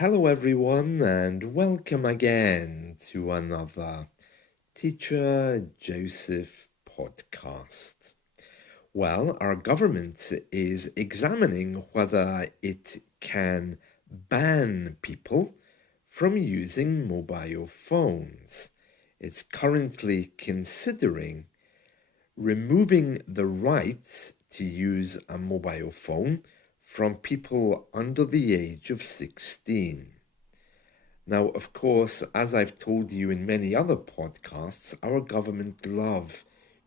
Hello, everyone, and welcome again to another Teacher Joseph podcast. Well, our government is examining whether it can ban people from using mobile phones. It's currently considering removing the right to use a mobile phone from people under the age of 16. Now, of course, as I've told you in many other podcasts, our government love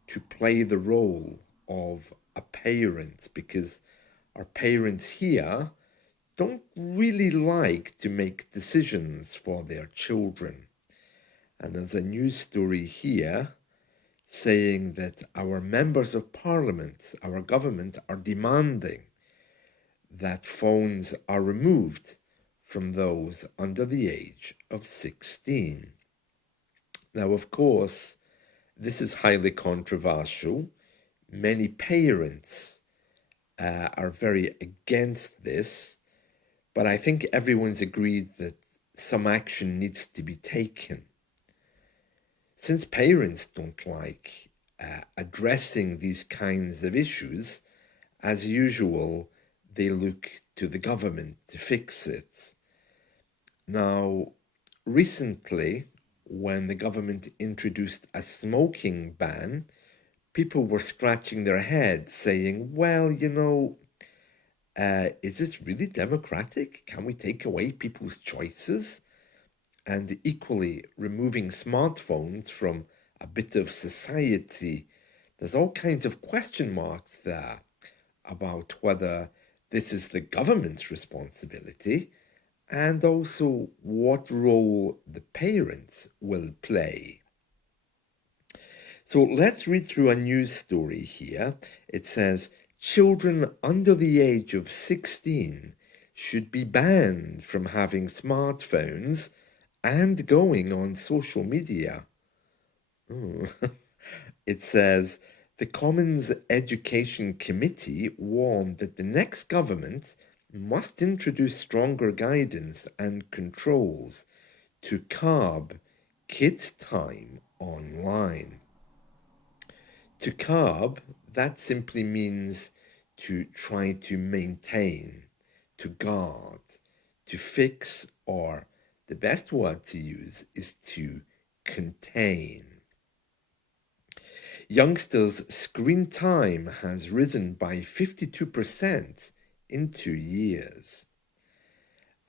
to play the role of a parent because our parents here don't really like to make decisions for their children. And there's a news story here saying that our members of parliament, our government, are demanding that phones are removed from those under the age of 16. Now, of course, this is highly controversial. Many parents are very against this, but I think everyone's agreed that some action needs to be taken. Since parents don't like addressing these kinds of issues, as usual, they look to the government to fix it. Now, recently, when the government introduced a smoking ban, people were scratching their heads saying, well, is this really democratic? Can we take away people's choices? And equally, removing smartphones from a bit of society, there's all kinds of question marks there about whether this is the government's responsibility and also what role the parents will play. So let's read through a news story here. It says, children under the age of 16 should be banned from having smartphones and going on social media. It says, the Commons Education Committee warned that the next government must introduce stronger guidance and controls to curb kids' time online. To curb, that simply means to try to maintain, to guard, to fix, or the best word to use is to contain. Youngsters' screen time has risen by 52% in 2 years.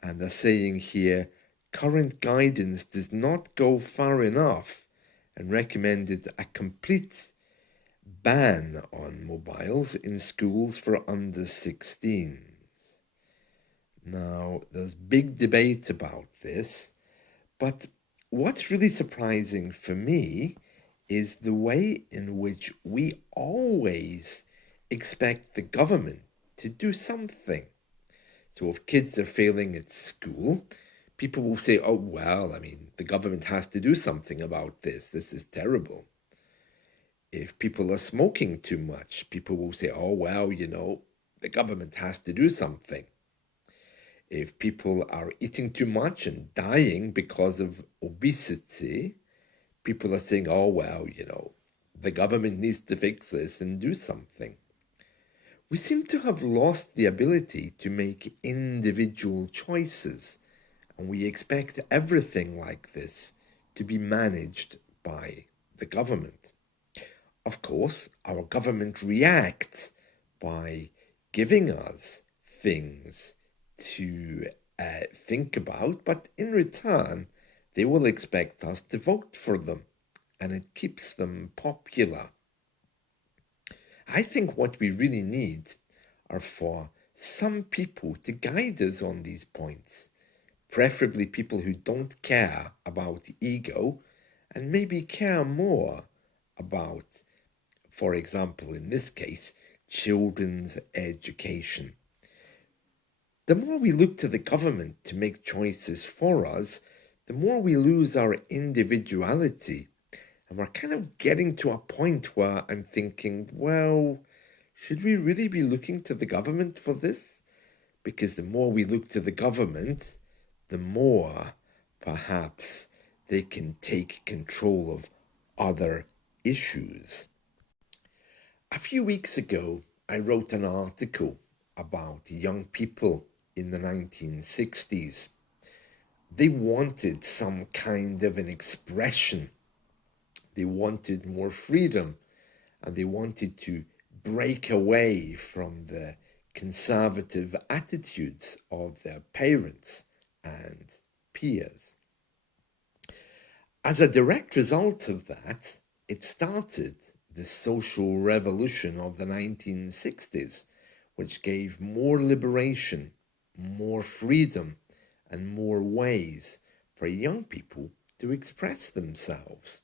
And they're saying here, current guidance does not go far enough and recommended a complete ban on mobiles in schools for under 16s. Now, there's big debate about this, but what's really surprising for me is the way in which we always expect the government to do something. So if kids are failing at school, people will say, oh, well, the government has to do something about this. This is terrible. If people are smoking too much, people will say, oh, well, the government has to do something. If people are eating too much and dying because of obesity, people are saying, oh, well, the government needs to fix this and do something. We seem to have lost the ability to make individual choices, and we expect everything like this to be managed by the government. Of course, our government reacts by giving us things to think about, but in return, they will expect us to vote for them, and it keeps them popular. I think what we really need are for some people to guide us on these points, preferably people who don't care about ego and maybe care more about, for example, in this case, children's education. The more we look to the government to make choices for us, the more we lose our individuality. And we're kind of getting to a point where I'm thinking, well, should we really be looking to the government for this? Because the more we look to the government, the more perhaps they can take control of other issues. A few weeks ago, I wrote an article about young people in the 1960s. They wanted some kind of an expression. They wanted more freedom, and they wanted to break away from the conservative attitudes of their parents and peers. As a direct result of that, it started the social revolution of the 1960s, which gave more liberation, more freedom, and more ways for young people to express themselves.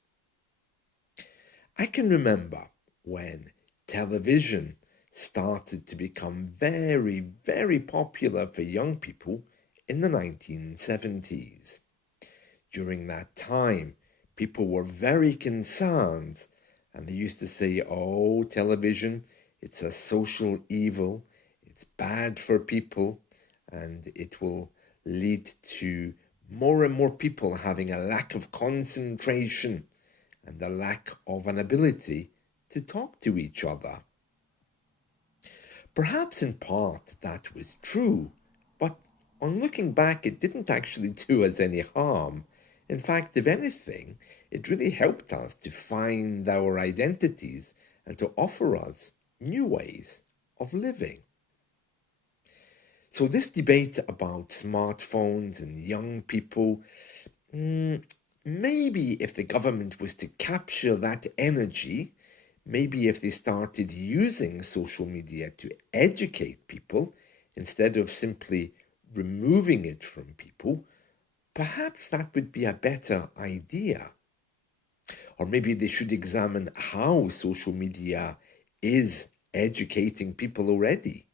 I can remember when television started to become very, very popular for young people in the 1970s. During that time, people were very concerned, and they used to say, oh, television, it's a social evil, it's bad for people, and it will lead to more and more people having a lack of concentration and a lack of an ability to talk to each other. Perhaps in part that was true, but on looking back, it didn't actually do us any harm. In fact, if anything, it really helped us to find our identities and to offer us new ways of living. So this debate about smartphones and young people, maybe if the government was to capture that energy, maybe if they started using social media to educate people instead of simply removing it from people, perhaps that would be a better idea. Or maybe they should examine how social media is educating people already.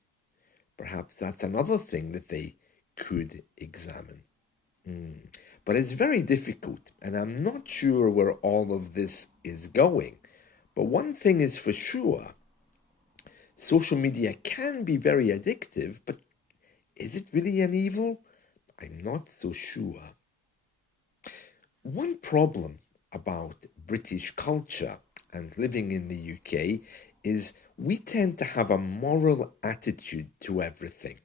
Perhaps that's another thing that they could examine. But it's very difficult, and I'm not sure where all of this is going. But one thing is for sure, social media can be very addictive, but is it really an evil? I'm not so sure. One problem about British culture and living in the UK is we tend to have a moral attitude to everything.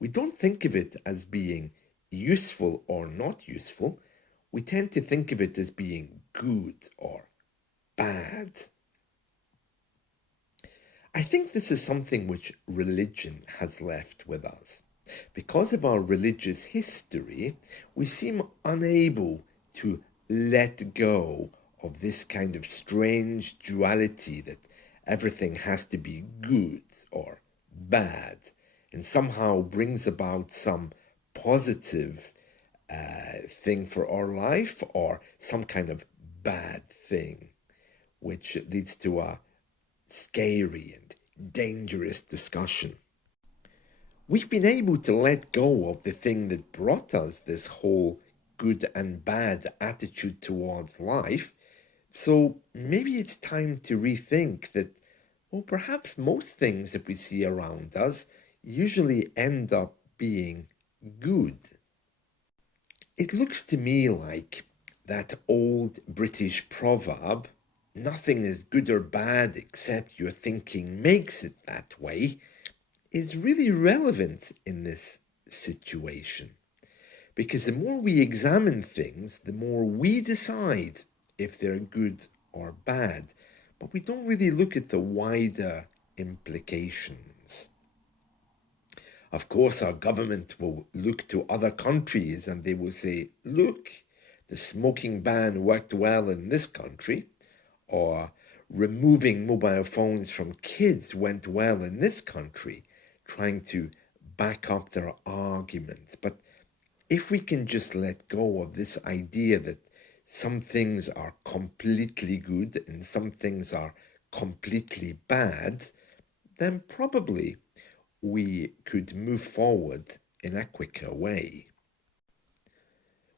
We don't think of it as being useful or not useful. We tend to think of it as being good or bad. I think this is something which religion has left with us. Because of our religious history, we seem unable to let go of this kind of strange duality that everything has to be good or bad, and somehow brings about some positive thing for our life or some kind of bad thing, which leads to a scary and dangerous discussion. We've been able to let go of the thing that brought us this whole good and bad attitude towards life, so maybe it's time to rethink that, well, perhaps most things that we see around us usually end up being good. It looks to me like that old British proverb, nothing is good or bad except your thinking makes it that way, is really relevant in this situation. Because the more we examine things, the more we decide if they're good or bad, but we don't really look at the wider implications. Of course, our government will look to other countries and they will say, look, the smoking ban worked well in this country, or removing mobile phones from kids went well in this country, trying to back up their arguments. But if we can just let go of this idea that some things are completely good and some things are completely bad, then probably we could move forward in a quicker way.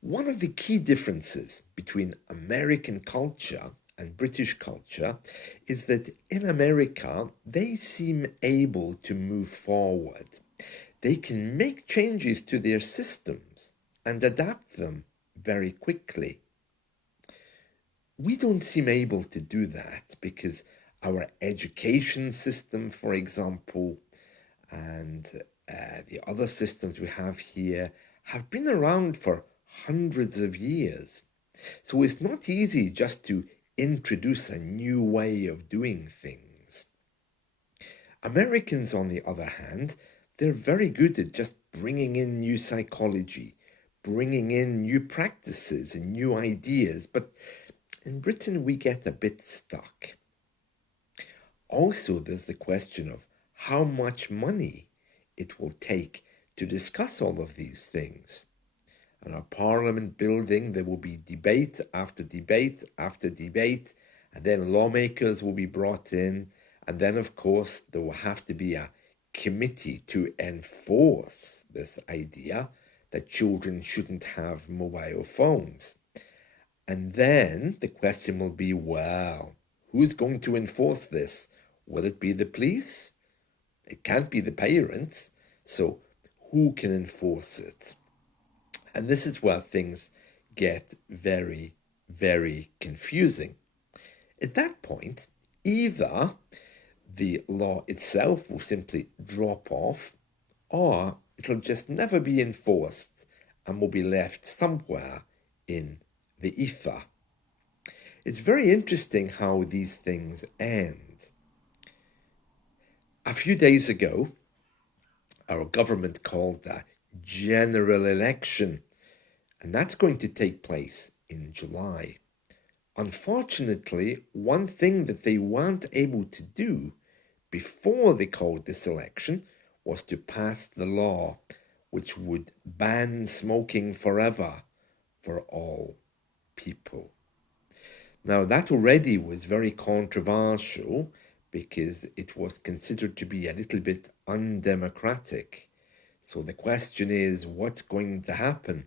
One of the key differences between American culture and British culture is that in America, they seem able to move forward. They can make changes to their systems and adapt them very quickly. We don't seem able to do that because our education system, for example, and the other systems we have here have been around for hundreds of years. So it's not easy just to introduce a new way of doing things. Americans, on the other hand, they're very good at just bringing in new psychology, bringing in new practices and new ideas, but in Britain we get a bit stuck. Also, there's the question of how much money it will take to discuss all of these things. In our Parliament building, there will be debate after debate after debate, and then lawmakers will be brought in, and then, of course, there will have to be a committee to enforce this idea that children shouldn't have mobile phones. And then the question will be, well, who's going to enforce this? Will it be the police? It can't be the parents. So who can enforce it? And this is where things get very, very confusing. At that point, either the law itself will simply drop off, or it'll just never be enforced and will be left somewhere in the ether. It's very interesting how these things end. A few days ago, our government called a general election, and that's going to take place in July. Unfortunately, one thing that they weren't able to do before they called this election was to pass the law which would ban smoking forever for all people. Now, that already was very controversial because it was considered to be a little bit undemocratic. So the question is, what's going to happen?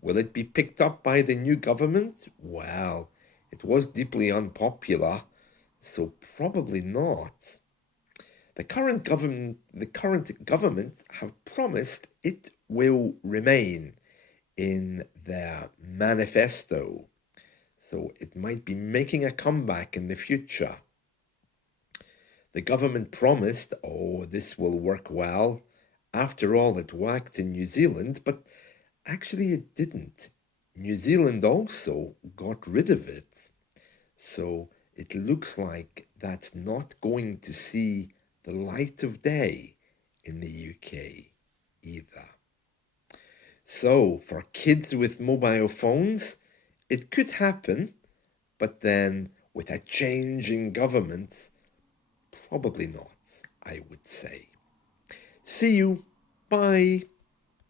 Will it be picked up by the new government? Well, it was deeply unpopular, so probably not. The current government have promised it will remain in their manifesto. So it might be making a comeback in the future. The government promised, oh, this will work well. After all, it worked in New Zealand, but actually it didn't. New Zealand also got rid of it. So it looks like that's not going to see the light of day in the UK either. So for kids with mobile phones, it could happen, but then with a change in government, probably not, I would say. See you. Bye.